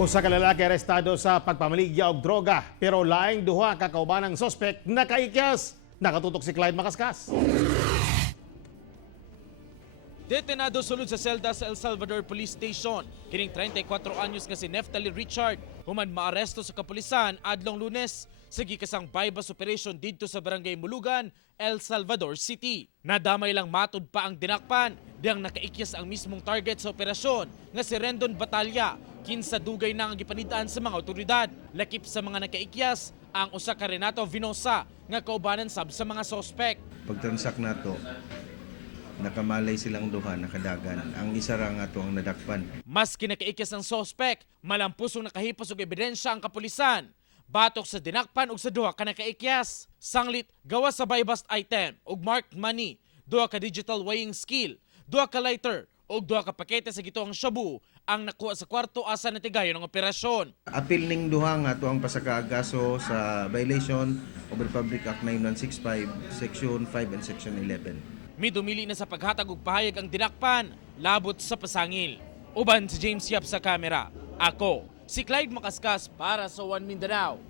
Usa ka lalaki arestado sa pagpamaligya og droga pero laing duha ka kaubanang sospek nakaikyas. Nakatutok si Clyde Makaskas. Detenado sulod sa selda sa El Salvador Police Station. Kining 34 anyos nga si Neftali Richard human maaresto sa kapulisan adlong Lunes sa gikasang bypass operation didto sa barangay Mulugan, El Salvador City. Nadamay lang matud pa ang dinakpan diyang nakaikyas ang mismong target sa operasyon nga si Rendon Batalya. Kinsa dugay na ang gipanidaan sa mga otoridad. Lakip sa mga nakaikyas ang usa ka Renato Vinosa nga kaubanan sab sa mga sospek. Pagtransak nato, nakamalay silang duha, nakadagan. Ang isa ra nga to ang nadakpan. Mas kinakaikyas ang sospek, malampusong nakahipos og ebidensya ang kapulisan. Batok sa dinakpan ug sa duha ka nakaikyas. Sanglit gawa sa buy-bust item ug marked money, duha ka digital weighing scale, duha ka lighter ug duha ka pakete sa gituang shabu ang nakuha sa kwarto asa natigayon ng operasyon. Apil ning duha nga to ang pasakaagaso sa violation of Republic Act 9165, Section 5 and Section 11. Midumili na sa paghatag og pahayag ang dinakpan, labot sa pasangil. Uban si James Yap sa kamera. Ako, si Clyde Makaskas para sa One Mindanao.